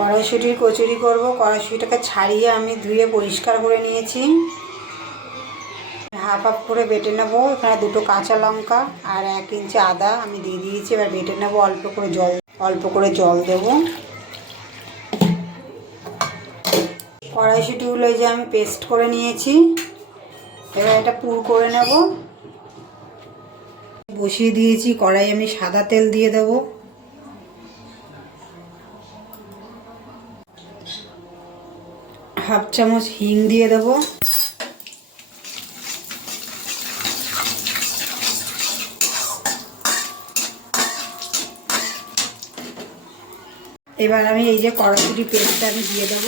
কড়াইশুঁটির কচুরি করব। কড়াইশুঁটিটাকে ছাড়িয়ে আমি ধুয়ে পরিষ্কার করে নিয়েছি। হাফ হাফ করে বেটে নেব। এখানে 2টো কাঁচা লঙ্কা আর 1 ইঞ্চি আদা আমি দিয়ে দিয়েছি। এবার বেটে নেব। অল্প করে জল দেব। কড়াইশুঁটিগুলো এই যে আমি পেস্ট করে নিয়েছি। এবার এটা পুর করে নেব। বসিয়ে দিয়েছি কড়াই, আমি সাদা তেল দিয়ে দেব। হাফ চামচ হিং দিয়ে দেব। এবার আমি এই যে কড়াইশুঁটি পেস্টটা আমি দিয়ে দেব।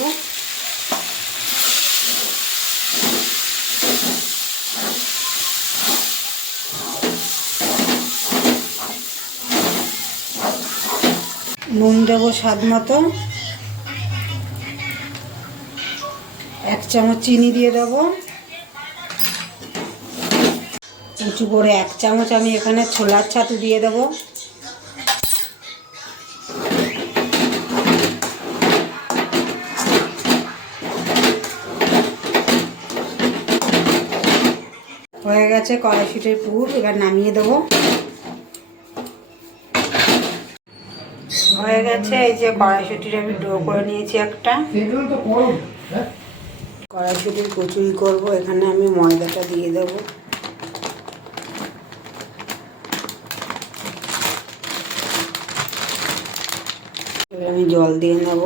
নুন দেবো স্বাদ মতো। 1 চামচ চিনি দিয়ে দেবো। উঁচু করে 1 চামচ আমি এখানে ছোলার ছাতু দিয়ে দেবো। হয়ে গেছে কড়াইশুঁটির পুর। এবার নামিয়ে দেবো। হয়ে গেছে এই যে কড়াইশুঁটির আমি ডো করে নিয়েছি একটা। কড়াইশুঁটির কচুরি করব। এখানে আমি ময়দাটা দিয়ে দেবো। এবার আমি জল দিয়ে নেব।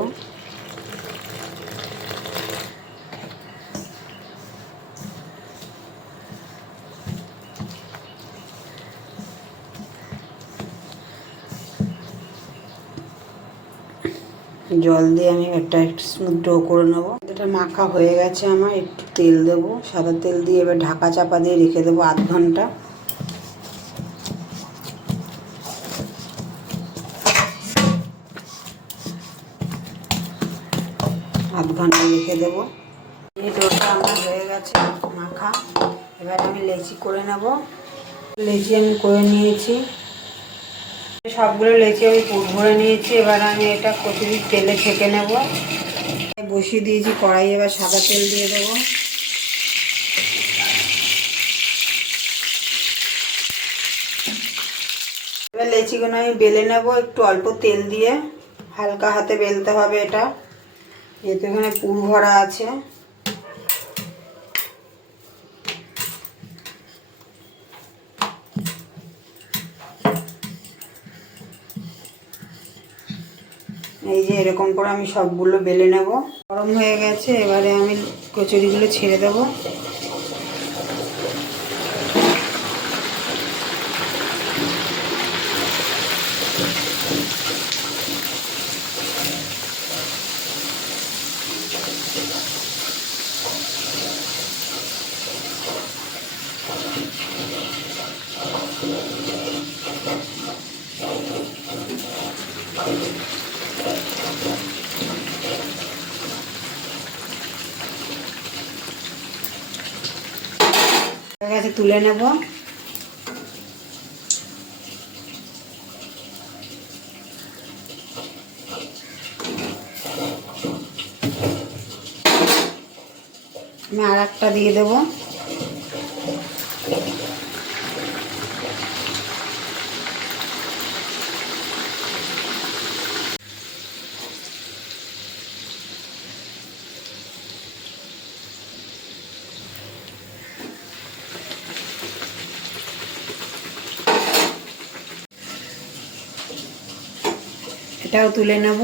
জল দিয়ে আমি একটা স্মুথ ডো করে নেবো। এটা মাখা হয়ে গেছে আমার। একটু তেল দেবো, সাদা তেল দিয়ে এবার ঢাকা চাপা দিয়ে রেখে দেবো 1/2 ঘন্টা। আধ ঘন্টা রেখে দেবো। এই ডোটা আমার হয়ে গেছে মাখা। এবার আমি লেচি করে নেব। লেচি আমি করে নিয়েছি। সবগুলো লেচি আমি পুর ভরে নিয়েছি। এবার আমি এটা কচুরির তেলে ছেঁকে নেব। বসিয়ে দিয়েছি কড়াই। এবার সাদা তেল দিয়ে দেবো। এবার লেচিগুলো আমি বেলে নেব একটু অল্প তেল দিয়ে। হালকা হাতে বেলতে হবে এটা, যেহেতু এখানে পুর ভরা আছে। এই যে এরকম করে আমি সবগুলো বেলে নেব। গরম হয়ে গেছে। এবারে আমি কচুরিগুলো ছেড়ে দেব। হয়ে গেছে, তুলে নেব। আমি আর একটা দিয়ে দেবো। এটাও তুলে নেব।